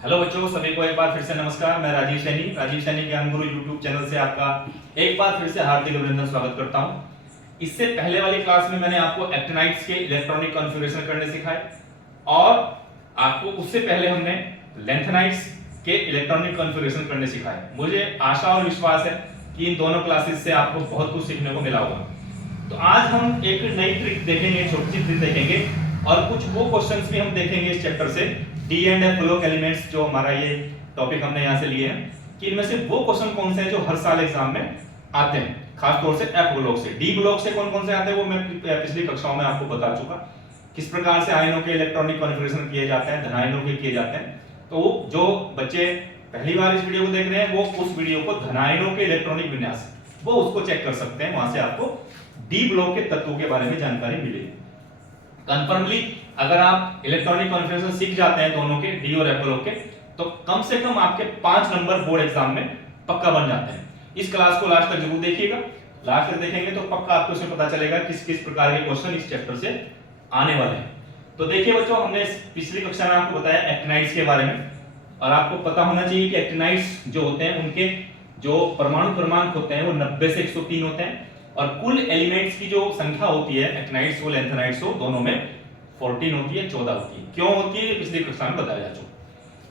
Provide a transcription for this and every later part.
Hello बच्चों, सभी को एक बार फिर से नमस्कार। मैं राजीव सैनी ज्ञान गुरु यूट्यूब चैनल से आपका एक बार फिर से हार्दिक अभिनंदन स्वागत करता हूं। इससे पहले वाली क्लास में मैंने आपको एक्टिनाइड्स के इलेक्ट्रॉनिक कॉन्फ़िगरेशन करने सिखाए और आपको उससे पहले हमने लेंथेनाइड्स के इलेक्ट्रॉनिक कॉन्फ़िगरेशन करने सिखाए। मुझे आशा और विश्वास है कि इन दोनों क्लासेस से आपको बहुत कुछ सीखने को मिला होगा। तो आज हम एक नई ट्रिक देखेंगे, छोटी सी ट्रिक देखेंगे और कुछ वो क्वेश्चंस भी हम देखेंगे इस चैप्टर से, D and F block elements, जो हमारा ये टॉपिक हमने यहाँ से लिए हैं, कि इनमें से वो क्वेश्चन कौन से हैं जो हर साल एग्जाम में आते हैं, खास तौर से एफ ब्लॉक से। डी ब्लॉक से कौन कौन से आते हैं वो मैं पिछली कक्षाओं में आपको बता चुका, किस प्रकार से आयनों के इलेक्ट्रॉनिक कॉन्फ़िगरेशन किए जाते हैं, धनायनों के किए जाते हैं। तो जो बच्चे पहली बार इस वीडियो को देख रहे हैं वो उस वीडियो को धनायनों के इलेक्ट्रॉनिक विन्यास वो उसको चेक कर सकते हैं, वहां से आपको डी ब्लॉक के तत्वों के बारे में जानकारी मिलेगी। कंफर्मली अगर आप इलेक्ट्रॉनिक कॉन्फ़िगरेशन सीख जाते हैं दोनों के, डी और एफ ब्लॉक के, तो कम से कम आपके 5 नंबर बोर्ड एग्जाम में पक्का बन जाते हैं। इस क्लास को लास्ट तक जरूर देखिएगा, लास्ट तक देखेंगे तो पक्का आपको इसमें पता चलेगा किस किस प्रकार के क्वेश्चन इस चैप्टर से आने वाले हैं। तो देखिए बच्चों, हमने पिछली कक्षा में आपको बताया एक्टिनाइड्स के बारे में, और आपको पता होना चाहिए कि एक्टिनाइड्स जो होते हैं उनके जो परमाणु क्रमांक होते हैं वो 90 से 103 होते हैं, और कुल एलिमेंट्स की जो संख्या होती है एक्टिनाइड्स हो लेंथेनाइड्स हो दोनों में 14 होती है, 14 होती है। क्यों होती है पिछली कक्षा में बताया जा चुका।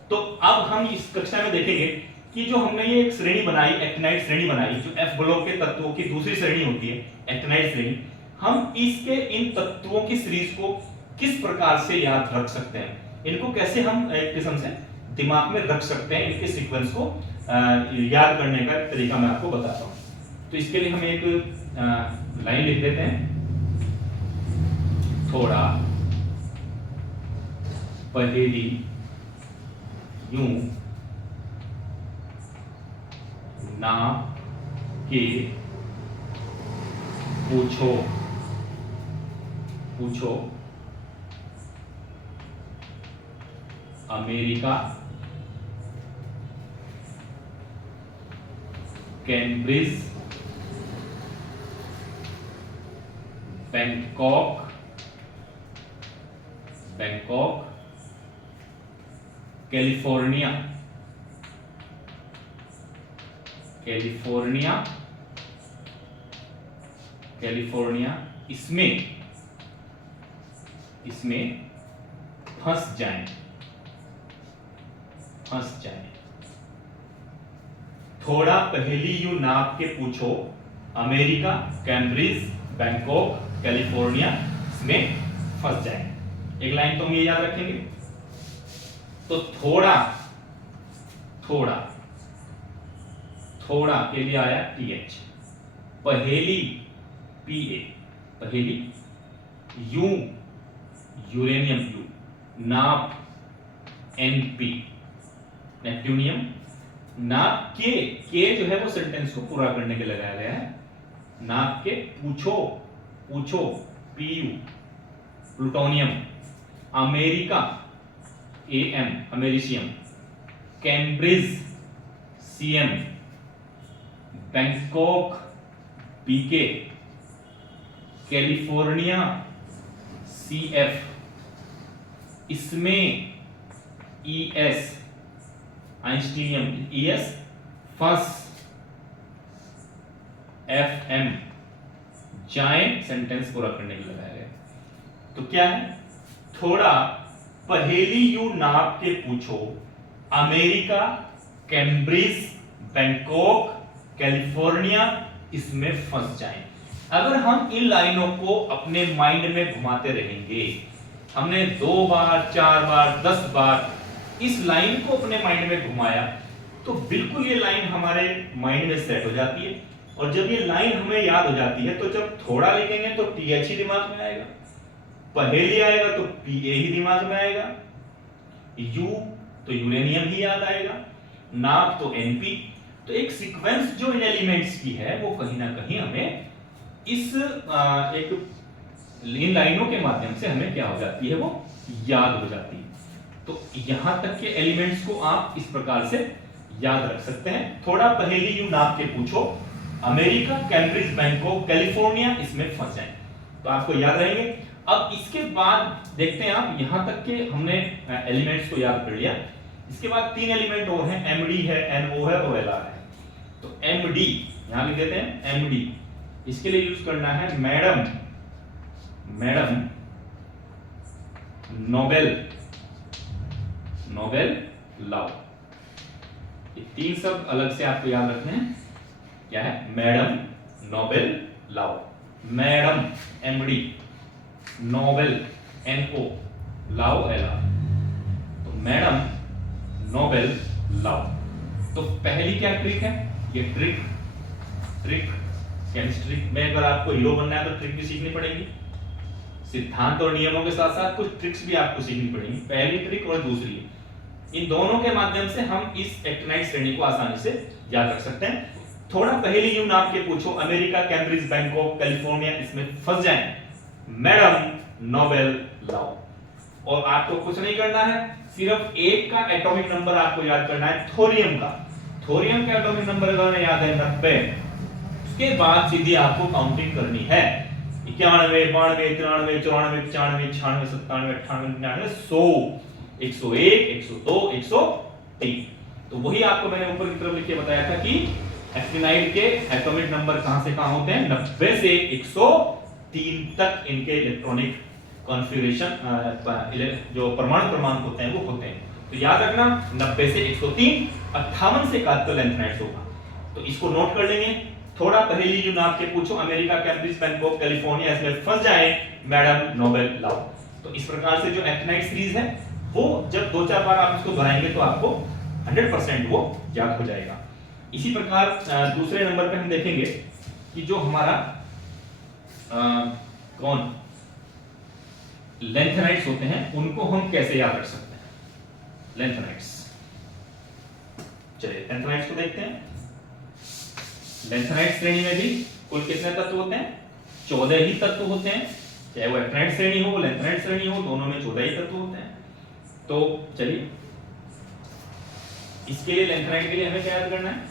तो अब हम इस कक्षा में देखेंगे कि जो हमने ये एक श्रेणी बनाई, एक्टिनाइड श्रेणी बनाई, जो एफ ब्लॉक के तत्वों की दूसरी श्रेणी होती है एक्टिनाइड श्रेणी, हम इसके इन तत्वों की सीरीज को किस प्रकार से याद रख सकते हैं, इनको कैसे हम एक किस्म से दिमाग में रख सकते हैं, इनके सीक्वेंस को याद करने का तरीका मैं आपको बताता हूं। तो इसके लिए हम एक लाइन लिख देते हैं, थोड़ा पहेली यूं ना के पूछो अमेरिका, कैम्ब्रिज, बैंकॉक, कैलिफोर्निया, इसमें फंस जाएं। थोड़ा पहेली यूं नाप के पूछो अमेरिका, कैम्ब्रिज, बैंकॉक, कैलिफोर्निया इसमें फंस जाएं। एक लाइन तो हम ये याद रखेंगे। तो थोड़ा के लिए आया TH, पहेली PA, पहेली, यूं यूरेनियम यू, नाप NP, नेप्ट्यूनियम, नाप के जो है वो सेंटेंस को पूरा करने के लगाया गया है, नाप के पूछो PU, plutonium, America AM, americium, Cambridge CM, Bangkok BK, California CF, इसमें ES, आइंस्टीनियम ES, फंस FM, जाएं सेंटेंस पूरा करने के लिए लगाया गया। तो क्या है, थोड़ा पहेली यूं नाप के पूछो अमेरिका, कैम्ब्रिज, बैंकॉक, कैलिफोर्निया इसमें फंस जाएं। अगर हम इन लाइनों को अपने माइंड में घुमाते रहेंगे, हमने 2 बार 4 बार 10 बार इस लाइन को अपने माइंड में घुमाया, तो बिल्कुल ये लाइन हमारे माइंड में सेट हो जाती है, और जब ये लाइन हमें याद हो जाती है तो जब थोड़ा लिखेंगे तो TH ही दिमाग में आएगा, पहेली आएगा तो PA ही दिमाग में आएगा, U तो यूरेनियम ही याद आएगा, नाप तो NP। तो एक सीक्वेंस जो इन एलिमेंट्स की है वो कहीं ना कहीं हमें इस एक इन लाइनों के माध्यम से हमें क्या हो जाती है, वो याद हो जाती है। तो यहां तक के एलिमेंट्स को आप इस प्रकार से याद रख सकते हैं। थोड़ा पहेली यूं नाप के पूछो अमेरिका, कैम्ब्रिज, बैंकॉक, कैलिफोर्निया इसमें फंस जाएं, तो आपको याद रहेंगे। अब इसके बाद देखते हैं आप, यहां तक के हमने एलिमेंट्स को याद कर लिया, इसके बाद 3 एलिमेंट और हैं, एमडी है, एनओ है और एलआर है। तो एमडी यहां लिख देते हैं, एमडी इसके लिए यूज करना है मैडम, मैडम नोबेल, नोबेल लाओ। ये 3 शब्द अलग से आपको याद रखने हैं। क्या है? मैडम नोबेल लाओ, मैडम एमडी, नोबेल एनओ, लाओ एलआर। तो मैडम नोबेल लाओ। तो पहली क्या ट्रिक है? ये ट्रिक केमिस्ट्री में अगर आपको हीरो बनना है तो ट्रिक भी सीखनी पड़ेगी। सिद्धांत और नियमों के साथ साथ कुछ ट्रिक्स भी आपको सीखनी पड़ेगी। पहली ट्रिक और दूसरी, इन दोनों के माध्यम से हम इस एक्टिनाइड श्रेणी को आसानी से याद रख सकते हैं। थोड़ा पहले यूं नाम के पूछो, अमेरिका, कैम्ब्रिज, बैंकॉक, कैलिफोर्निया, इसमें फंस जाएं, मैडम नोबेल लाओ। और आपको कुछ नहीं करना है, सिर्फ एक का एटॉमिक नंबर आपको याद करना है, थोरियम का। थोरियम का एटॉमिक नंबर अगर याद है 90, उसके बाद सीधी आपको काउंटिंग करनी है। 91, 92, 93, 94, 95, 96, 97, 98, 99, 100, 101, 102, 103। तो वही आपको मैंने ऊपर की तरफ लिख के बताया था कि एक्टिनाइड के एटॉमिक नंबर कहां से कहां होते हैं, 90 से 103 तक इनके इलेक्ट्रॉनिक कॉन्फ़िगरेशन जो परमाणु क्रमांक होते हैं वो होते हैं। तो याद रखना 90 से 103, 58 से 71 लेंथनाइड्स होगा। तो इसको नोट कर लेंगे। थोड़ा पहेली जो नाम के पूछो, अमेरिका, कैम्ब्रिज, बैंकॉक, कैलिफोर्निया, इसमें फंस जाए, मैडम नोबेल लाओ। तो इस प्रकार से जो एक्टिनाइड सीरीज है वो जब 2-4 बार आप इसको दोहराएंगे तो आपको 100% वो याद हो जाएगा। इसी प्रकार दूसरे नंबर पे हम देखेंगे कि जो हमारा कौन लेंथनाइड्स होते हैं उनको हम कैसे याद रख सकते हैं। लेंथनाइड्स, चलिए लेंथनाइड्स को देखते हैं। लेंथनाइड श्रेणी में भी कुल कितने तत्व होते हैं? 14 ही तत्व होते हैं। चाहे वो एक्टिनाइड श्रेणी हो, लेंथनाइड श्रेणी हो, दोनों में 14 ही तत्व होते हैं। तो चलिए इसके लिए, लेंथनाइड के लिए हमें क्या याद करना है?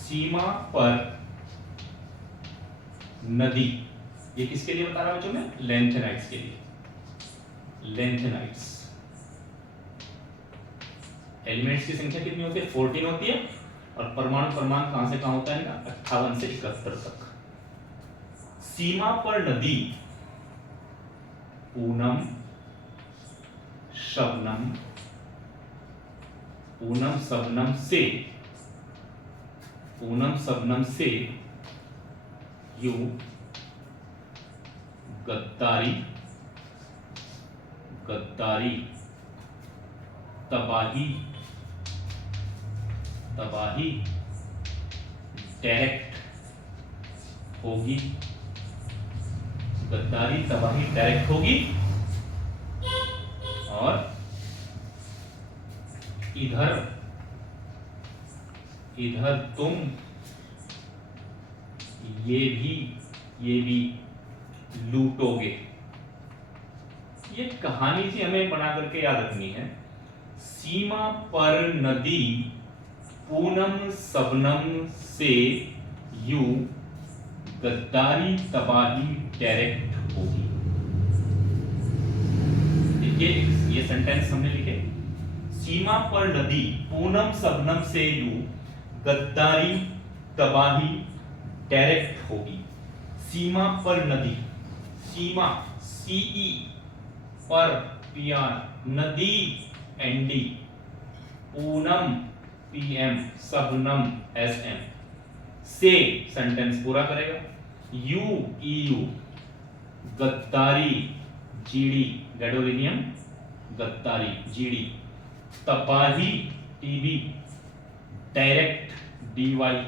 सीमा पर नदी। ये किसके लिए बता रहा हूं बच्चों में? लेंथनाइड्स के लिए। लेंथनाइड्स एलिमेंट्स की संख्या कितनी होती है? 14 होती है। और परमाणु क्रमांक कहां से कहां होता है इनका? 58 से 71 तक। सीमा पर नदी, पूनम, शबनम, पूनम शबनम से, पूनम शबनम से, यू गद्दारी, गद्दारी, तबाही, तबाही डायरेक्ट होगी, गद्दारी तबाही डायरेक्ट होगी। और इधर, इधर तुम ये भी लूटोगे। ये कहानी सी हमें बना करके याद रखनी है। सीमा पर नदी, पूनम शबनम से, यू गद्दारी तबाही डायरेक्ट होगी। देखिए ये सेंटेंस हमने लिखे, सीमा पर नदी, पूनम शबनम से, यू गद्दारी तबाही डायरेक्ट होगी। सीमा पर नदी, सीमा सीई, पर पीआर, नदी ND, Poonam PM, Shabnam SM, से सेंटेंस पूरा करेगा। यू ईयू, गद्दारी जीडी, गैडोलिनियम गद्दारी जीडी, तबाही टीबी, डायरेक्ट डीवाई,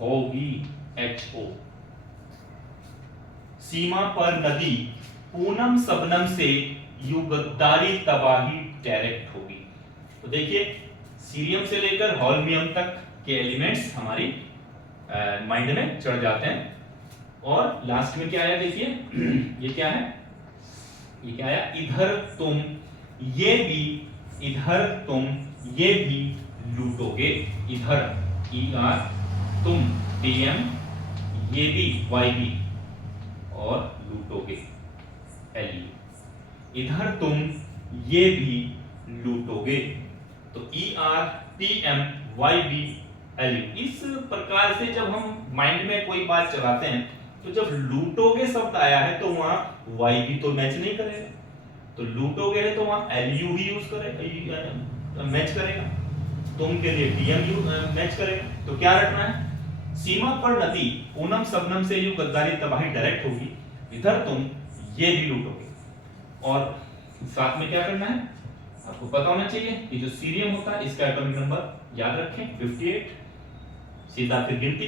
होगी एचओ। सीमा पर नदी, पूनम शबनम से, यू गद्दारी तबाही डायरेक्ट होगी। तो देखिए सीरियम से लेकर हॉल्मियम तक के एलिमेंट्स हमारी माइंड में चढ़ जाते हैं। और लास्ट में क्या आया देखिए, ये क्या है? ये क्या आया? इधर तुम ये भी, इधर तुम ये भी लूटोगे। इधर ER, तुम DM, ये भी YB, और लूटोगे LU। इधर तुम ये भी लूटोगे। तो ERTMYBLU, इस प्रकार से जब हम माइंड में कोई बात चलाते हैं तो जब लूटोगे शब्द आया है तो वहां YB तो मैच नहीं करेगा, तो लूटोगे है तो वहां LU ही यूज करेगा, मैच करेगा, तुम के लिए TM मैच करेगा। तो क्या रखना है, सीमा पर नदी पूनम सबनम से यूं गद्दारी तबाही डायरेक्ट होगी, इधर तुम ये भी लूटोगे। और साथ में क्या करना है, आपको पता होना चाहिए कि जो सीरियम होता है इसका एटॉमिक नंबर याद रखें 58, सीधा फिर गिनती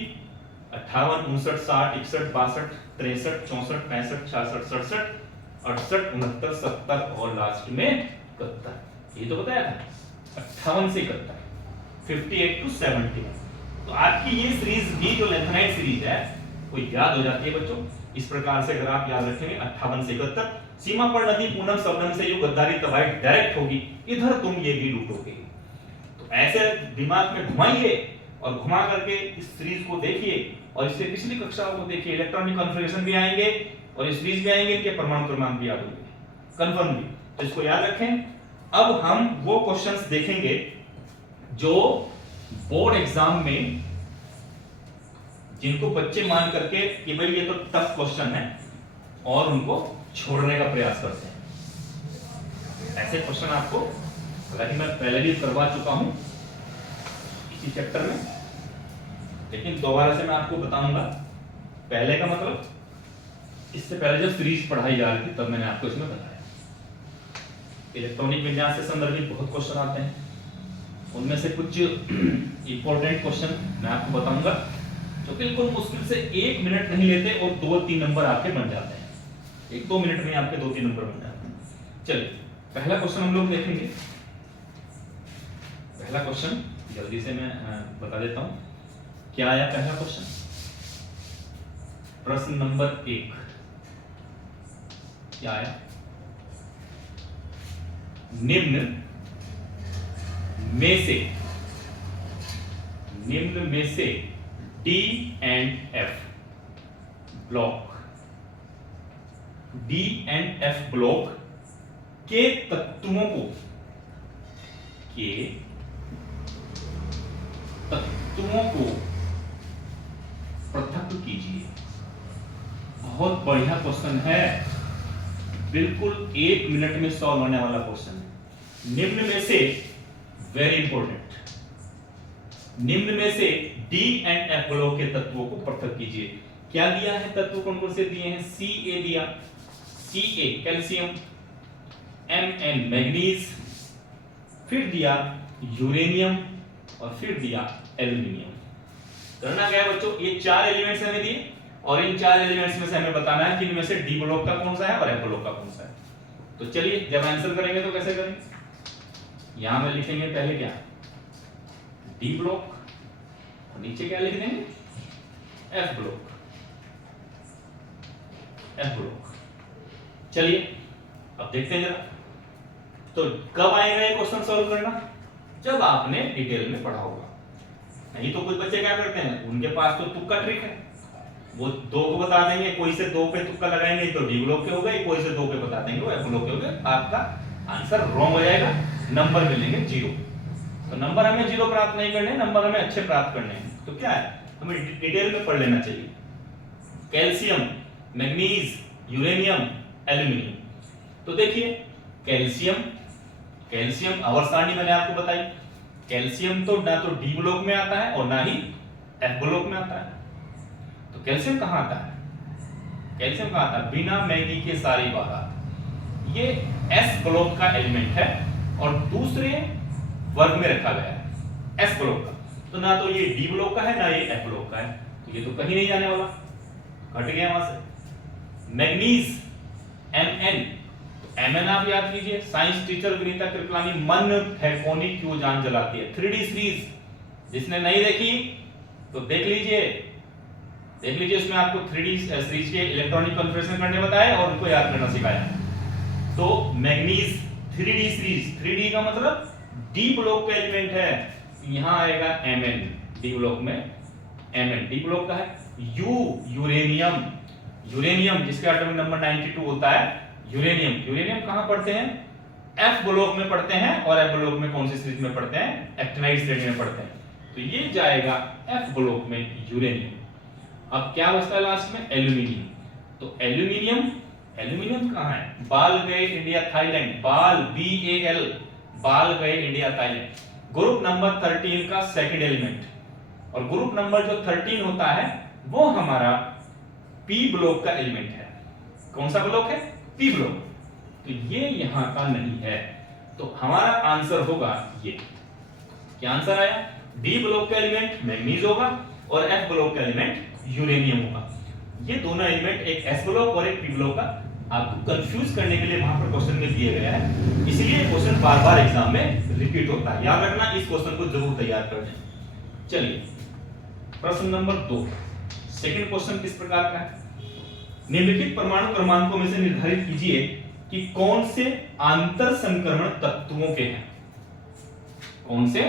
58 59 60 61 62 63 64 65 66 67 68 69 70 और लास्ट में 71। ये तो बताया था 58 से 71, 58 to 70। तो आपकी ये सीरीज भी जो लेंथेनाइट सीरीज है वो याद हो जाती है बच्चों। इस प्रकार से अगर आप याद रखेंगे 58 से 71, सीमा पर नदी पूनम सबनम से यूं गद्दारी तबाही डायरेक्ट होगी, इधर तुम ये भी लूटोगे। तो ऐसे दिमाग में घुमाइए और घुमा करके इस सीरीज को देखिए और इससे पिछली कक्षाओं को देखिए, इलेक्ट्रॉनिक कॉन्फ़िगरेशन भी आएंगे और इस सीरीज भी आएंगे, इनके परमाणु क्रमांक भी याद होंगे, कंफर्म भी। तो इसको याद रखें। अब हम वो क्वेश्चंस देखेंगे जो बोर्ड एग्जाम में जिनको बच्चे मान करके कि भाई ये तो टफ क्वेश्चन है और उनको छोड़ने का प्रयास करते हैं। ऐसे क्वेश्चन आपको, हालांकि मैं पहले भी करवा चुका हूं इसी चैप्टर में, लेकिन दोबारा से मैं आपको बताऊंगा। पहले का मतलब इससे पहले जब सीरीज पढ़ाई जा रही थी तब मैंने आपको इसमें बताया। इलेक्ट्रॉनिक विज्ञान से संदर्भित बहुत क्वेश्चन आते हैं, उनमें से कुछ इंपॉर्टेंट क्वेश्चन मैं आपको बताऊंगा जो बिल्कुल मुश्किल से 1 मिनट नहीं लेते और 2-3 नंबर आपके बन जाते हैं। 1-2 मिनट में आपके 2-3 नंबर बन जाते हैं। चलिए पहला क्वेश्चन हम लोग देखेंगे। पहला क्वेश्चन जल्दी से मैं बता देता हूं क्या आया। पहला क्वेश्चन, प्रश्न नंबर 1 क्या आया, निम्न में से D and F ब्लॉक के तत्वों को पृथक कीजिए। बहुत बढ़िया क्वेश्चन है, बिल्कुल 1 मिनट में सॉल्व होने वाला क्वेश्चन है। निम्न में से, वेरी इंपॉर्टेंट, निम्न में से D एंड F ब्लॉक के तत्वों को पृथक कीजिए। क्या दिया है, तत्व कौन कौन से दिए हैं? Ca दिया, Ca कैल्शियम, Mn मैग्नीज, फिर दिया यूरेनियम और फिर दिया एल्यूमिनियम। करना क्या है बच्चों, ये 4 एलिमेंट्स हमें दिए और इन 4 एलिमेंट्स में से हमें बताना है कि इनमें से D ब्लॉक का कौन सा है और F ब्लॉक का कौन सा है। तो चलिए जब आंसर करेंगे तो कैसे करेंगे, यहां में लिखेंगे पहले क्या, D ब्लॉक, और नीचे क्या लिख देंगे, F ब्लॉक, F ब्लॉक। चलिए अब देखते हैं जरा, तो कब आएगा ये क्वेश्चन सॉल्व करना, जब आपने डिटेल में पढ़ा होगा। नहीं तो कुछ बच्चे क्या करते हैं, उनके पास तो तुक्का ट्रिक है, वो 2 को बता देंगे, कोई से 2 पे तुक्का लगाएंगे तो D ब्लॉक के हो गए, कोई से 2 पे बता देंगे वो F ब्लॉक के हो गए, आपका आंसर रॉन्ग हो जाएगा, नंबर मिलेंगे 0। तो नंबर हमें 0 प्राप्त नहीं करने, नंबर हमें अच्छे प्राप्त करने हैं। तो क्या है, हमें डिटेल में पढ़ लेना चाहिए। Calcium, manganese, uranium, aluminium. तो देखिए कैल्शियम आवर्त सारणी मैंने आपको बताई, कैल्शियम तो ना तो D ब्लॉक में आता है और ना ही F ब्लॉक में आता है। तो कैल्शियम कहां आता है, कैल्शियम कहां आता है, बिना मैगी के सारी बारात। ये S ब्लॉक का एलिमेंट है और दूसरे वर्ग में रखा गया है S ब्लॉक का। तो ना तो ये D ब्लॉक का है ना ये F ब्लॉक का है, तो ये तो कहीं नहीं जाने वाला, हट गया वहां से। मैग्नीज Mn, Mn आप याद कीजिए, साइंस टीचर विनीता कृपलानी, मन फेकोनी क्यों जान जलाती है, 3D सीरीज जिसने नहीं देखी तो देख लीजिए उसमें आपको 3D सीरीज के इलेक्ट्रॉनिक कॉन्फ़िगरेशन करने बताया और उनको याद करना सिखाया। तो मैग्नीज 3D सीरीज, 3D का मतलब D ब्लॉक का एलिमेंट है, यहां आएगा Mn, D ब्लॉक में Mn D ब्लॉक का है। यूरेनियम जिसका एटॉमिक नंबर 92 होता है, यूरेनियम कहां पढ़ते हैं, एफ ब्लॉक में पढ़ते हैं और एफ ब्लॉक में कौन सी सीरीज में पढ़ते हैं, एक्टिनाइड श्रेणी में पढ़ते हैं। तो ये जाएगा एफ ब्लॉक में यूरेनियम। अब क्या बचता है लास्ट में, एल्यूमिनियम। तो एल्यूमिनियम, एल्यूमिनियम कहां है, बाल गए इंडिया थाईलैंड, बाल BAL, बाल गए इंडिया थाईलैंड। ग्रुप नंबर 13 का सेकंड एलिमेंट, और ग्रुप नंबर जो 13 होता है वो हमारा P ब्लॉक का एलिमेंट है। कौन सा ब्लॉक है, P ब्लॉक। तो ये यहां का नहीं है, तो हमारा आंसर होगा ये। क्या आंसर आया, D ब्लॉक का एलिमेंट मैग्नीज होगा और F ब्लॉक का एलिमेंट यूरेनियम होगा। ये दोनों एलिमेंट, एक S ब्लॉक और एक P ब्लॉक का, आपको कंफ्यूज करने के लिए वहां पर क्वेश्चन में दिए गया है, इसलिए क्वेश्चन बार बार एग्जाम में रिपीट होता है। याद रखना, इस क्वेश्चन को जरूर तैयार कर लें। चलिए प्रश्न नंबर 2, सेकंड क्वेश्चन किस प्रकार का है, निम्नलिखित परमाणु क्रमांकों में से निर्धारित कीजिए कि कौन से आंतर संक्रमण तत्वों के हैं। कौन से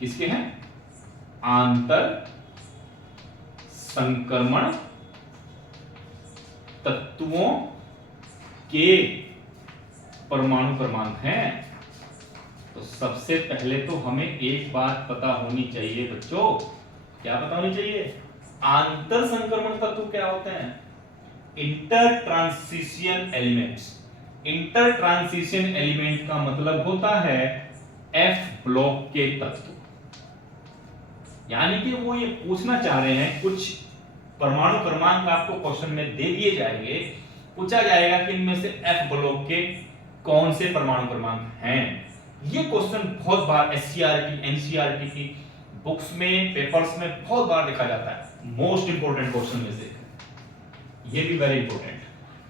किसके हैं, आंतर संक्रमण तत्वों के परमाणु क्रमांक हैं। तो सबसे पहले तो हमें एक बात पता होनी चाहिए बच्चों, क्या पता होनी चाहिए, आंतर संक्रमण तत्व क्या होते हैं, inter transition elements. Inter transition element का मतलब होता है F ब्लॉक के तत्व। यानी कि वो ये पूछना चाह रहे हैं, कुछ परमाणु क्रमांक आपको क्वेश्चन में दे दिए जाएंगे, पूछा जाएगा कि इनमें से F ब्लॉक के कौन से परमाणु क्रमांक हैं। ये क्वेश्चन बहुत बार SCERT NCERT की बुक्स में, पेपर्स में बहुत बार लिखा जाता है, मोस्ट इंपोर्टेंट क्वेश्चन में से ये भी वेरी इंपोर्टेंट।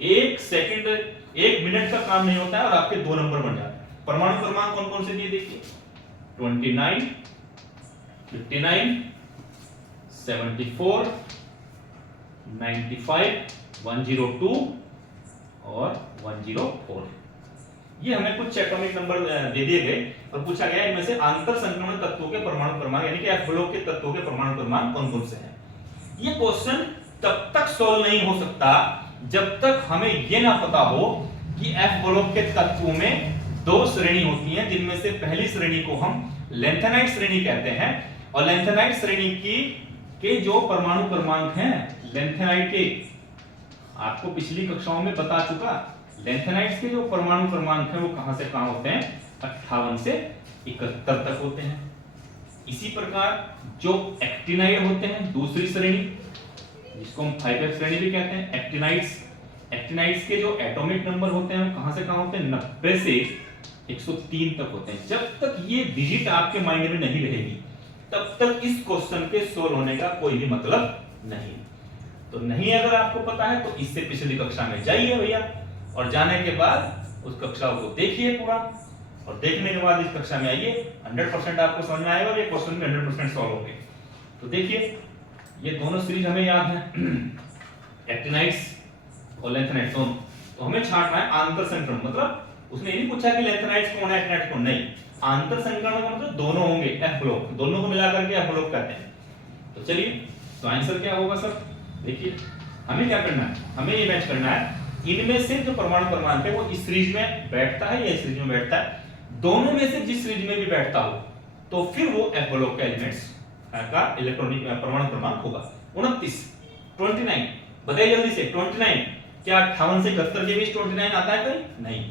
एक सेकंड, एक मिनट का काम नहीं होता है और आपके 2 नंबर बन जाते हैं। परमाणु क्रमांक कौन कौन से दिए देखिए, 29, 59, 74, 95, 102 और 104। ये हमें कुछ एटॉमिक नंबर दे दिए गए और पूछा गया इनमें से आंतर संक्रमण तत्वों के परमाणु क्रमांक, यानी कि F ब्लॉक के तत्वों के परमाणु क्रमांक कौन कौन से हैं। ये क्वेश्चन तब तक सॉल्व नहीं हो सकता जब तक हमें यह ना पता हो कि F ब्लॉक के तत्वों में 2 श्रेणी होती हैं, जिनमें से पहली श्रेणी को हम लैंथेनाइड श्रेणी कहते हैं, और लैंथेनाइड श्रेणी के जो परमाणु क्रमांक हैं लैंथेनाइड के, आपको पिछली कक्षाओं में बता चुका, लैंथेनाइड्स के जो परमाणु क्रमांक हैं वो कहां से कहां होते हैं, 58 से 71 तक होते हैं। इसी प्रकार जो एक्टिनाइड होते हैं, दूसरी श्रेणी जिसको हम 5F श्रेणी भी कहते हैं, एक्टिनाइड्स के जो एटॉमिक नंबर होते हैं वो कहां से कहां होते हैं, 90 से 103 तक होते हैं। जब तक ये डिजिट आपके माइंड में नहीं रहेगी तब तक इस क्वेश्चन के सोल्व होने का कोई भी मतलब नहीं। तो नहीं अगर आपको पता है तो इससे पिछली कक्षा में जाइए भैया, और जाने के बाद उस कक्षा को देखिए पूरा, और देखने के बाद इस कक्षा में आइए, 100% आपको समझ में आएगा और ये क्वेश्चन भी 100% सॉल्व होंगे। तो देखिए ये दोनों सीरीज हमें याद है, एक्टिनाइड्स और लैंथेनाइड्स दोनों। तो हमें छांटना है आंतर संक्रमण, मतलब उसने ये नहीं पूछा कि लैंथेनाइड्स कौन है एक्टिनाइड्स कौन, नहीं, आंतर संक्रमण का मतलब दोनों होंगे, F ब्लॉक, दोनों को मिलाकर के F ब्लॉक कहते हैं। तो चलिए, तो आंसर क्या होगा सर, देखिए हमें क्या करना है, हमें ये मैच करना है इनमें से जो परमाणु क्रमांक है वो इस सीरीज में बैठता है या इस सीरीज में बैठता है, दोनों में से जिस सीरीज में भी बैठता हो तो फिर वो F ब्लॉक का एलिमेंट्स का इलेक्ट्रॉनिक परमाणु क्रमांक होगा। 29, 29 बताइए जल्दी से, 29 क्या 58 से 71 के बीच 29 आता है कोई, नहीं,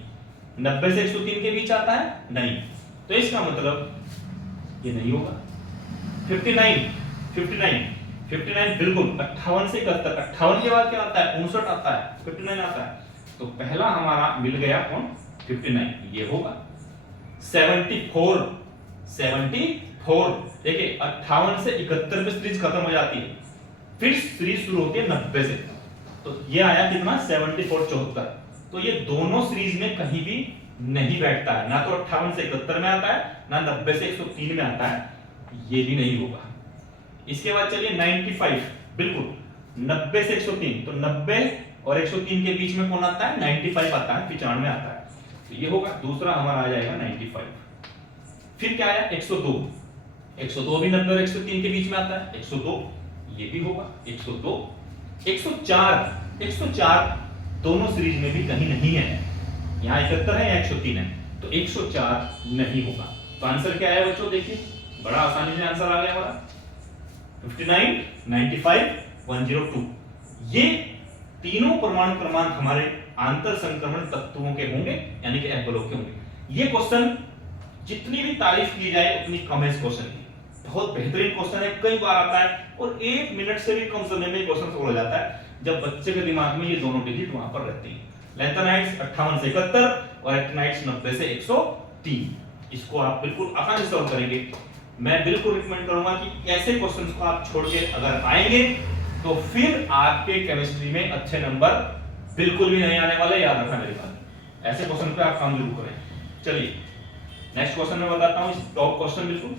90 से 103 के बीच आता है, नहीं, तो इसका मतलब ये नहीं होगा। 59 बिल्कुल, 58 से 71, 58 के बाद क्या आता है, 59 आता है, 59 आता है, तो पहला हमारा मिल गया कौन, 59, ये होगा। 74 देखिए 58 से 71 पे सीरीज खत्म हो जाती है, फिर सीरीज शुरू होती है 90 से, तो ये आया कितना, 74 74। तो ये दोनों सीरीज में कहीं भी नहीं बैठता है, ना तो 58 से 71 में आता है, ना 90 से 103 में आता है, ये भी नहीं होगा। इसके बाद चलिए 95, बिल्कुल 90 से 103, तो 90 और 103 के बीच में कौन आता है, 95 आता है, 95 आता है, तो ये होगा, दूसरा हमारा आ जाएगा 95। फिर क्या आया, 102 भी 90 और 103 के बीच में आता है, 102 ये भी होगा, 104 दोनों सीरीज में भी कहीं नहीं है, यहाँ 71 है या 103 है, तो 104 नहीं होगा। तो आंसर क्या है बच्चों, देखिए बड़ा आसानी से आंसर आ गया हमारा 59, 95, 102। ये तीनों परमाणु क्रमांक हमारे आंतर संक्रमण तत्वों के होंगे, यानी कि एफ ब्लॉक के होंगे। ये क्वेश्चन जितनी भी तारीफ की जाए उतनी कम है इस क्वेश्चन की। बहुत बेहतरीन क्वेश्चन है, कई बार आता है और 1 मिनट से भी कम समय में क्वेश्चन सॉल्व हो जाता है, जब बच्चे के दिमाग में ये दोनों डिजिट वहां पर रहती हैं। लैंथेनाइड्स 58 से 71 और एक्टिनाइड्स 90 से 103। इसको आप बिल्कुल आसानी से सॉल्व करेंगे। मैं बिल्कुल रिकमेंड करूंगा कि ऐसे क्वेश्चंस को आप छोड़ के अगर आएंगे तो फिर आपके केमिस्ट्री में अच्छे नंबर बिल्कुल भी नहीं आने वाले, याद रखना मेरी बात। ऐसे क्वेश्चन पे आप काम जरूर करें। चलिए नेक्स्ट क्वेश्चन मैं बताता हूं, टॉप क्वेश्चन बिल्कुल।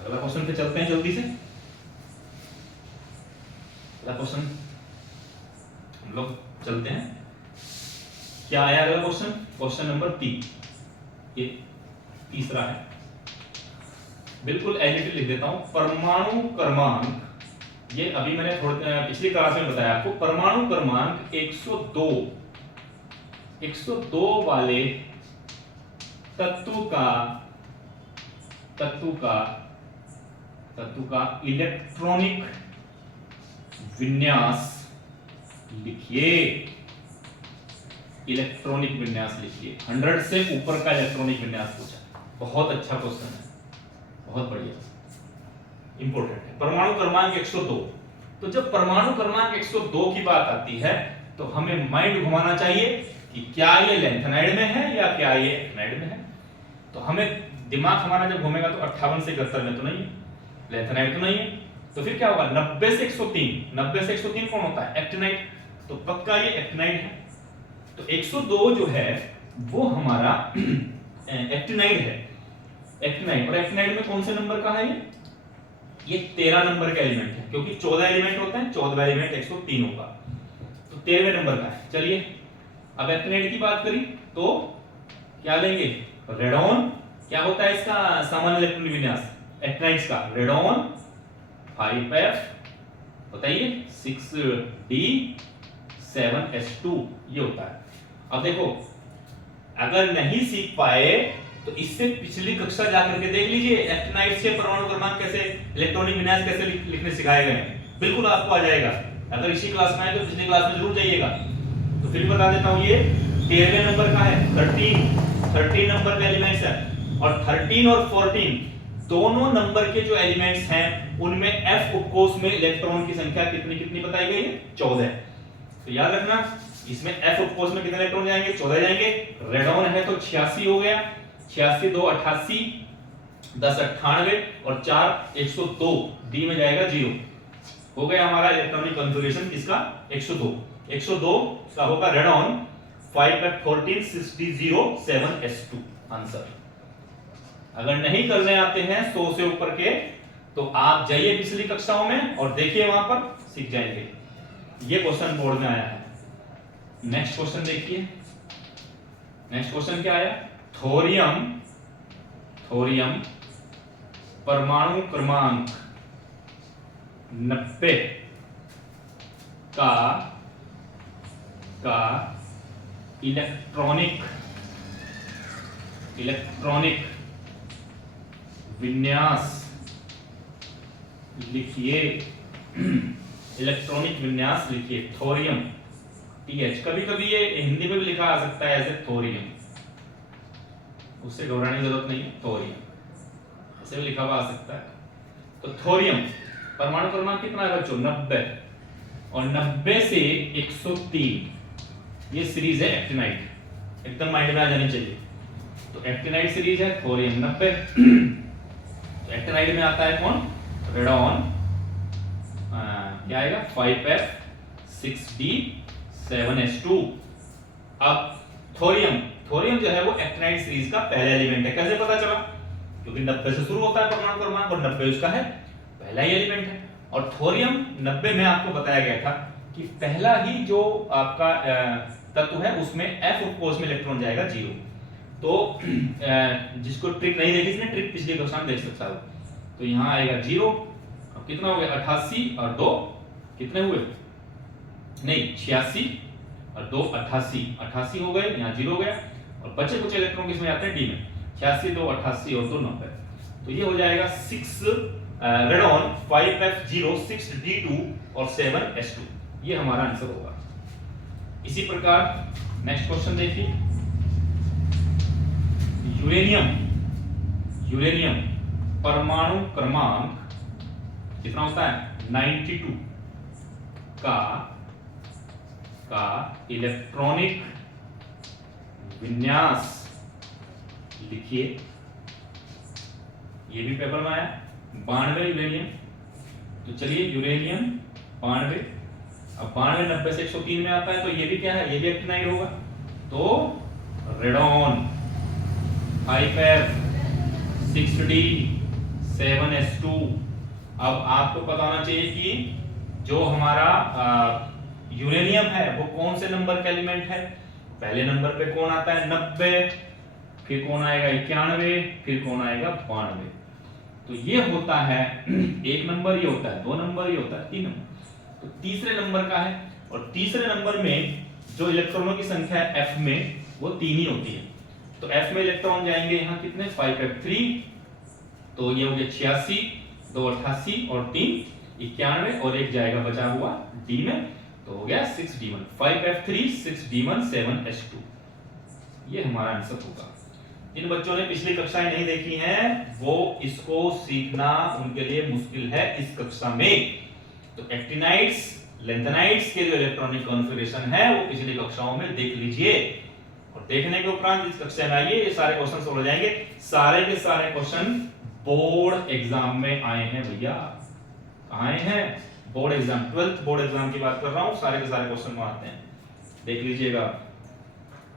अगला क्वेश्चन पे चलते हैं जल्दी से। अगला क्वेश्चन हम लोग चलते हैं, क्या आया अगला क्वेश्चन? क्वेश्चन नंबर 3, ये तीसरा है, बिल्कुल एडिट लिख देता हूं। परमाणु क्रमांक, ये अभी मैंने थोड़ी पिछली क्लास में बताया आपको, परमाणु क्रमांक 102 वाले तत्व का इलेक्ट्रॉनिक विन्यास लिखिए। इलेक्ट्रॉनिक विन्यास लिखिए। 100 से ऊपर का इलेक्ट्रॉनिक विन्यास पूछा, बहुत अच्छा क्वेश्चन है, बहुत बढ़िया, इंपॉर्टेंट है। परमाणु क्रमांक 102। तो जब परमाणु क्रमांक 102 की बात आती है तो हमें माइंड घुमाना चाहिए कि क्या ये लैंथेनाइड में है या क्या ये एक्टिनाइड में है। तो हमें दिमाग हमारा जब घूमेगा तो 58 से 71 में तो नहीं है, लैंथेनाइड तो नहीं है, तो फिर क्या होगा 90 से 103। 90 से 103 कौन होता है? एक्टिनाइड। तो पक्का ये एक्टिनाइड है। तो 102 जो है वो हमारा एक्टिनाइड है। एक्टिनाइड, और एक्टिनाइड में कौन से नंबर का है ये 13 नंबर का एलिमेंट है, क्योंकि 14 एलिमेंट होते हैं, 14वां एलिमेंट 103 होगा, तो 13वें नंबर का है। चलिए अब एक्टिनाइड की बात करी तो क्या लेंगे? रेडॉन। क्या होता है इसका सामान्य इलेक्ट्रॉनिक विन्यास एक्टिनाइड्स का? रेडॉन 5f, बताइए 6d7s2, ये होता है। अब देखो अगर नहीं सीख पाए तो इससे पिछली कक्षा जाकर के देख लीजिए, एक्टिनाइड्स के परमाणु क्रमांक कैसे, इलेक्ट्रॉनिक विन्यास कैसे लिखने सिखाए गए हैं, बिल्कुल आपको आ जाएगा। अगर इसी क्लास में आए तो पिछली क्लास में जरूर जाइएगा। तो फिर बता देता हूं, ये 13वें नंबर का है, 13 नंबर का एलिमेंट्स है, और 13 और 14 दोनों नंबर के जो एलिमेंट्स हैं उनमें f उपकोष में इलेक्ट्रॉन की संख्या कितनी कितनी बताई गई है? 14। तो याद रखना, इसमें f उपकोष में कितने इलेक्ट्रॉन जाएंगे? 14 जाएंगे। रेडॉन है तो 86 हो गया, 86 2 88, 10 98 और 4 102, डी में जाएगा 0। हो गया हमारा इलेक्ट्रॉनिक कॉन्फ़िगरेशन किसका? 102 का होगा रेडॉन 5f14 6d07s2 आंसर। अगर नहीं करने आते हैं 100 से ऊपर के तो आप जाइए पिछली कक्षाओं में और देखिए, वहां पर सीख जाएंगे। ये क्वेश्चन बोर्ड में आया है। नेक्स्ट क्वेश्चन देखिए, नेक्स्ट क्वेश्चन क्या आया? थोरियम परमाणु क्रमांक 90 का इलेक्ट्रॉनिक विन्यास लिखिए। इलेक्ट्रॉनिक विन्यास लिखिए, थोरियम, TH। कभी कभी ये हिंदी में भी लिखा आ सकता है ऐसे थोरियम, उससे घबराने की जरूरत नहीं है, थोरियम ऐसे भी लिखा हुआ आ सकता है। तो थोरियम परमाणु क्रमांक कितना है बच्चों? 90, और 90 से 103 ये सीरीज है एक्टिनाइड, एकदम माइंड में आ जानी चाहिए। तो एक्टिनाइड सीरीज है थोरियम 90। तो एक्टिनाइड में आता है कौन? रेडॉन, क्या आएगा? 5f 6d7s2। अब थोरियम जो है वो एक्टिनाइड सीरीज का पहला एलिमेंट है। कैसे पता चला? क्योंकि 90 से शुरू होता है परमाणु क्रमांक और 90 उसका है पहला ही एलिमेंट है। और थोरियम 90 में आपको बताया गया था कि पहला ही जो आपका तत्व है उसमें f उपकोष में इलेक्ट्रॉन जाएगा 0। तो जिसको ट्रिक नहीं देखी इसने, ट्रिक पिछली कक्षा में देख सकता है। तो यहाँ आएगा 0। अब कितना हो गया? 88 और 2 कितने हुए? नहीं 86 और 2 88 हो गए, यहाँ 0 हो गया। और बचे कुछ इलेक्ट्रॉन किसमें जाते हैं, डी में। 86 2 88 और 2 90। तो ये हो जाएगा 6 रेडॉन 5f0 6d2 और 7s2। ये हमारा आंसर होगा। इसी प्रकार नेक्स्ट क्वेश्चन देखिए, यूरेनियम परमाणु क्रमांक कितना होता है 92 का इलेक्ट्रॉनिक विन्यास लिखिए। ये भी पेपर में आया 92 यूरेनियम। तो चलिए यूरेनियम 92, अब 92 90 से 103 में आता है, तो ये भी क्या है, ये भी एक्टिनाइड होगा। तो रेडॉन 5f 6d 7s2। अब आपको पता होना चाहिए कि जो हमारा यूरेनियम है वो कौन से नंबर का एलिमेंट है। पहले नंबर पे कौन आता है 90, फिर कौन आएगा 91, फिर कौन आएगा 92। तो ये होता है एक नंबर, ये होता है 2 नंबर, ये होता है 3 नंबर। तो तीसरे नंबर का है, और तीसरे नंबर में जो इलेक्ट्रॉनों की संख्या है f में वो 3 ही होती है। तो f में इलेक्ट्रॉन जाएंगे यहाँ कितने 5f3, तो ये हो गया 86 2 88 और 3 91 और एक जाएगा बचा हुआ d में, तो हो गया 6d1 5f3 6d1 7s2। ये हमारा आंसर होगा। जिन बच्चों ने पिछली कक्षाएं नहीं देखी हैं वो इसको सीखना उनके लिए मुश्किल है इस कक्षा में। तो एक्टिनाइड्स लेंथेनाइड्स के जो इलेक्ट्रॉनिक कॉन्फ़िगरेशन है वो पिछली कक्षाओं में देख लीजिए, और देखने के उपरांत इस कक्षा में आइए, ये सारे क्वेश्चन सोल्व हो जाएंगे। सारे के सारे क्वेश्चन बोर्ड एग्जाम में आए हैं भैया, आए हैं board exam, 12th board exam की बात कर रहा हूं। सारे के सारे क्वेश्चन में आते हैं, देख लीजिएगा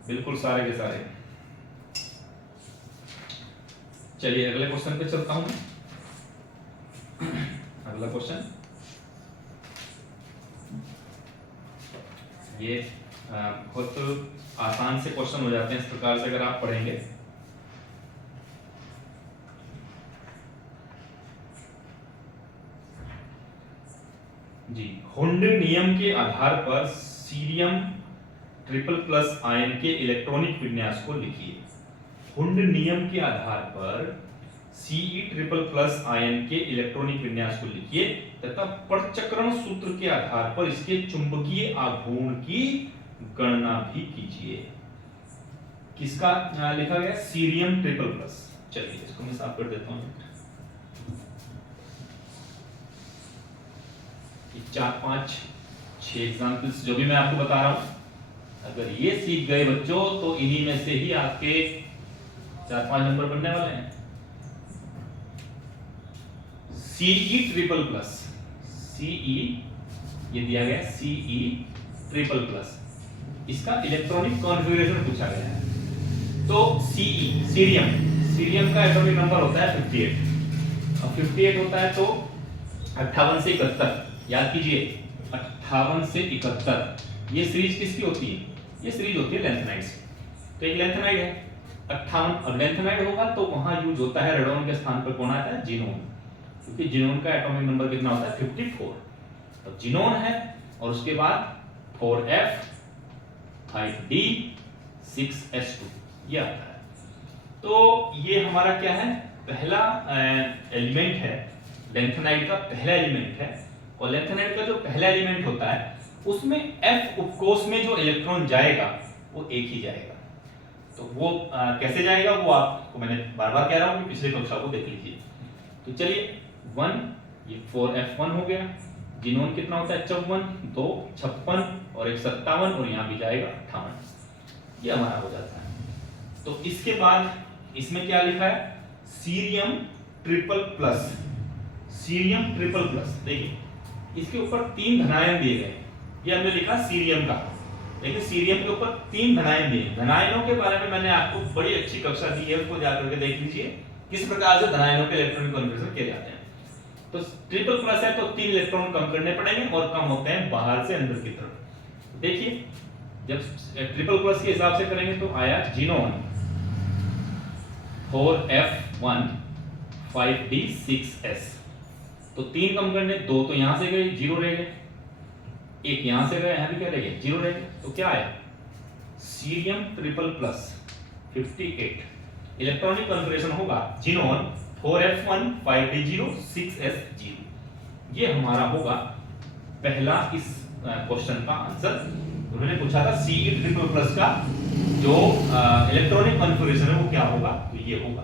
बिल्कुल सारे के सारे। चलिए अगले क्वेश्चन पे चलता हूं। अगला क्वेश्चन ये बहुत आसान से क्वेश्चन हो जाते हैं इस प्रकार से अगर आप पढ़ेंगे। जी, हुंड नियम के आधार पर सीरियम ट्रिपल प्लस आयन के इलेक्ट्रॉनिक विन्यास को लिखिए। हुंड नियम के आधार पर Ce ट्रिपल प्लस आयन के इलेक्ट्रॉनिक विन्यास को लिखिए तथा परचक्रण सूत्र के आधार पर इसके चुंबकीय आघूर्ण की गणना भी कीजिए। किसका लिखा गया सीरियम ट्रिपल प्लस। चलिए इसको मैं साफ कर देता हूं। 4 5 6 एग्जांपल्स जो भी मैं आपको बता रहा हूं, अगर ये सीख गए बच्चों तो इन्हीं में से ही आपके 4-5 नंबर बनने वाले हैं। Ce ट्रिपल प्लस, Ce ये दिया गया Ce ट्रिपल प्लस, इसका इलेक्ट्रॉनिक कॉन्फ़िगरेशन पूछा गया है। तो Ce सीरियम का एटॉमिक नंबर होता है 58। अब 58 होता है तो 58 से 71 याद कीजिए, 58 से 71 ये सीरीज किसकी होती है, ये सीरीज होती है लेंथेनाइड्स की। तो एक लेंथेनाइड है 58 और लेंथेनाइड होगा तो वहां यूज होता है रेडॉन के स्थान पर कौन आता है जिनोन, क्योंकि जिनोन का एटॉमिक नंबर कितना होता है 54। तो जिनोन है और उसके बाद 4f 5d 6s2 ये आता है। तो ये हमारा क्या है पहला एलिमेंट है, लेंथेनाइड का पहला एलिमेंट है। और लेंथेनाइड का जो पहला एलिमेंट होता है उसमें f उपकोष में जो इलेक्ट्रॉन जाएगा वो एक ही जाएगा। तो वो कैसे जाएगा वो आपको मैंने बार बार कह रहा हूं कि पिछले कक्षा को देख लीजिए। तो चलिए 1 ये 4f1 हो गया, जिनोन कितना होता है 54 2 56 और 1 57 और यहाँ भी जाएगा 58, ये हमारा हो जाता है। तो इसके बाद इसमें क्या लिखा है cerium triple plus, cerium triple plus. देखिए इसके ऊपर 3 धनायन दिए गए, ये हमने लिखा सीरियम का, लेकिन सीरियम के ऊपर 3 धनायन दिए। धनायनों के बारे में मैंने आपको बड़ी अच्छी कक्षा दी है, उसको जाकर के देख लीजिए किस प्रकार से धनायनों के इलेक्ट्रॉनिक कॉन्फ़िगरेशन किए जाते हैं। तो ट्रिपल प्लस है तो 3 इलेक्ट्रॉन कम करने पड़ेंगे और कम होते हैं बाहर से अंदर की तरफ। देखिए जब ट्रिपल प्लस के हिसाब से करेंगे तो आया जिनोन 4f1 5d 6s, तो 3 कम करने 2 तो यहां से गए 0 रह गए, 1 यहां से गया, यहां भी क्या रह गया 0 रह गया। तो क्या आया cerium triple plus 58। Electronic configuration होगा जिनोन 4f1 5d0 6s0। ये हमारा होगा पहला इस क्वेश्चन का आंसर। उन्होंने पूछा था CE++ का जो इलेक्ट्रॉनिक कॉन्फ़िगरेशन है वो क्या होगा, तो ये होगा,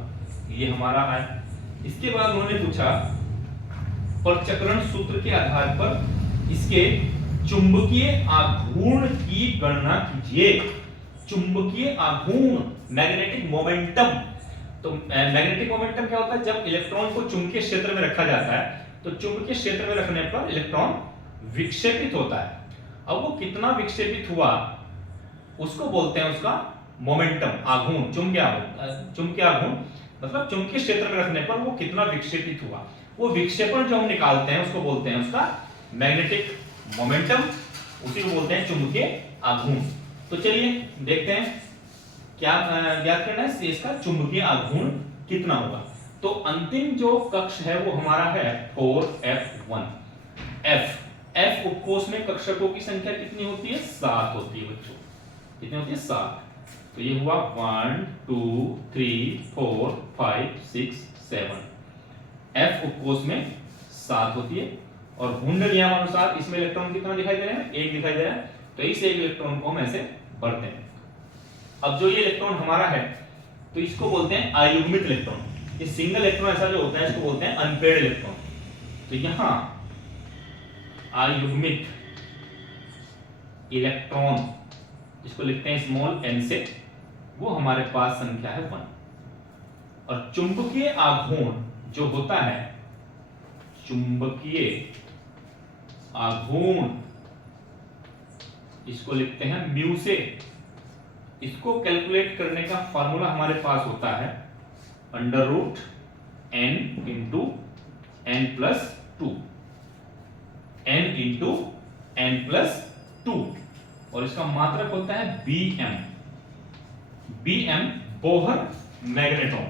ये हमारा है। इसके बाद उन्होंने पूछा परचक्रण सूत्र के आधार पर इसके चुंबकीय आघूर्ण की गणना कीजिए। चुंबकीय आघूर्ण, मैग्नेटिक मोमेंटम। तो मैग्नेटिक मोमेंटम क्या होता है? जब इलेक्ट्रॉन को चुंबकीय क्षेत्र में रखा जाता है तो चुंबकीय क्षेत्र में रखने पर इलेक्ट्रॉन विक्षेपित होता है। अब वो कितना विक्षेपित हुआ उसको बोलते हैं उसका मोमेंटम, आघूर्ण, चुंबकीय आघूर्ण मतलब चुंबकीय क्षेत्र में रखने पर वो कितना विक्षेपित हुआ। वो विक्षेपण जो हम निकालते हैं उसको बोलते हैं उसका मैग्नेटिक मोमेंटम, उसी को बोलते हैं चुंबकीय आघूर्ण। तो चलिए देखते हैं क्या ज्ञात करना है, इसका चुंबकीय आघूर्ण कितना होगा। तो अंतिम जो कक्ष है वो हमारा है 4f1। f उपकोष में कक्षकों की संख्या कितनी होती है? 7 होती है बच्चों। कितनी होती है? 7। तो ये हुआ 1 2 3 4 5 6 7। f उपकोष में 7 होती है और वुंड नियमानुसार इसमें इलेक्ट्रॉन कितना दिखाई दे रहे हैं? 1 दिखाई दे रहा है। तो इस एक इलेक्ट्रॉन को हम ऐसे भरते हैं। अब जो ये इलेक्ट्रॉन हमारा है तो इसको बोलते हैं अयुग्मित इलेक्ट्रॉन। ये सिंगल इलेक्ट्रॉन ऐसा जो होता है इसको बोलते हैं अनपेयर्ड इलेक्ट्रॉन। तो यहां अयुग्मित इलेक्ट्रॉन जिसको लिखते हैं स्मॉल n से, वो हमारे पास संख्या है 1। और चुंबकीय आघूर्ण जो होता है, चुंबकीय आघूर्ण इसको लिखते हैं म्यू से। इसको कैलकुलेट करने का फार्मूला हमारे पास होता है √n × n+2, n × n+2, और इसका मात्रक होता है Bm। Bm Bohr magnetron,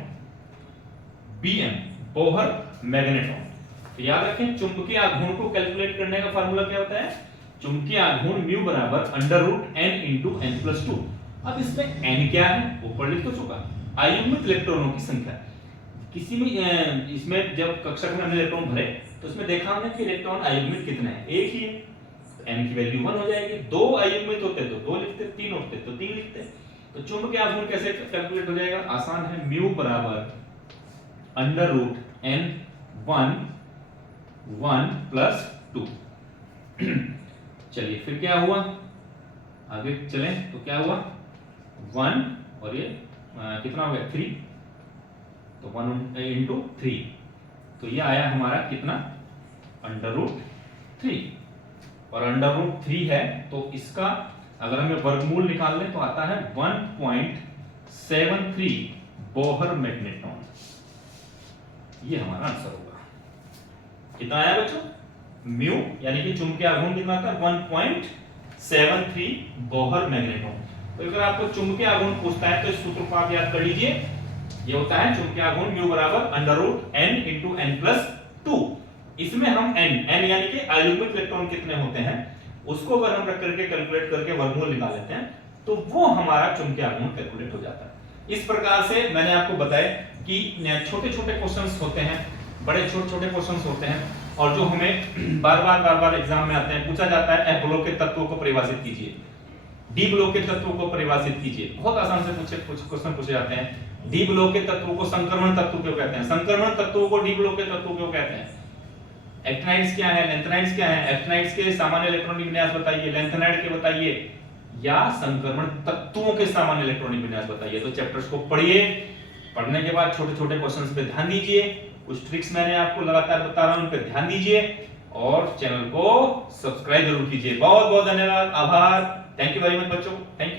Bm Bohr magnetron. तो याद रखें चुंबकीय आघूर्ण को कैलकुलेट करने का फार्मूला क्या होता है? चुंबकीय आघूर्ण म्यू बराबर √n × n+2। अब इसमें n क्या है ऊपर लिख तो चुका, अयुग्मित इलेक्ट्रॉनों की संख्या। किसी भी इसमें जब कक्षक में हमने इलेक्ट्रॉन भरे तो उसमें देखा हमने कि इलेक्ट्रॉन अयुग्मित कितने हैं? एक ही है, तो n की वैल्यू 1 हो जाएगी। 2 अयुग्मित होते तो 2 लिखते, 3 होते तो 3 लिखते। तो चुंबकीय आघूर्ण कैसे कैलकुलेट हो जाएगा? आसान है, म्यू बराबर √n 1 + 2। चलिए फिर क्या हुआ, आगे चलें तो क्या हुआ? 1 और ये कितना हो गया? 3। तो 1 × 3, तो ये आया हमारा कितना? √3। और √3 है तो इसका अगर हमें वर्गमूल निकाल लें तो आता है 1.73 बोहर मैग्नेट्रॉन। ये हमारा आंसर होगा। कितना आया बच्चों? म्यू यानी कि चुंबकीय आघूर्ण कितना था? 1.73 बोहर मैग्नेट्रॉन। तो अगर आपको चुंबकीय आघूर्ण पूछता है तो इस सूत्र को आप याद कर लीजिए। ये होता है चुंबकीय आघूर्ण म्यू बराबर √n × n+2। इसमें हम n यानी कि अयुग्मित इलेक्ट्रॉन कितने होते हैं उसको अगर हम रख करके कैलकुलेट करके वर्गमूल निकाल लेते हैं तो वो हमारा चुंबकीय आघूर्ण कैलकुलेट हो जाता है। इस प्रकार से मैंने आपको बताया कि छोटे-छोटे क्वेश्चंस होते हैं, बड़े छोटे-छोटे क्वेश्चंस होते हैं और जो हमें बार-बार एग्जाम में आते हैं। पूछा जाता है f ब्लॉक के तत्वों को परिभाषित कीजिए, d ब्लॉक के तत्वों को परिभाषित कीजिए। बहुत आसान से क्वेश्चन पूछे जाते हैं। d ब्लॉक के तत्वों को संक्रमण तत्व क्यों कहते हैं? संक्रमण तत्वों को d ब्लॉक के तत्व क्यों कहते हैं? एक्टिनाइड्स क्या है, लैंथेनाइड्स क्या है? एक्टिनाइड्स के सामान्य इलेक्ट्रॉनिक विन्यास बताइए, लैंथेनाइड के बताइए, या संक्रमण तत्वों के सामान्य इलेक्ट्रॉनिक विन्यास बताइए। तो चैप्टर्स को पढ़िए, पढ़ने के बाद छोटे-छोटे क्वेश्चंस पे ध्यान दीजिए। कुछ ट्रिक्स मैंने आपको लगातार बता रहा हूं, उन पे ध्यान दीजिए और चैनल को सब्सक्राइब जरूर कीजिए। बहुत-बहुत धन्यवाद, आभार, थैंक यू वेरी मच बच्चों, थैंक यू।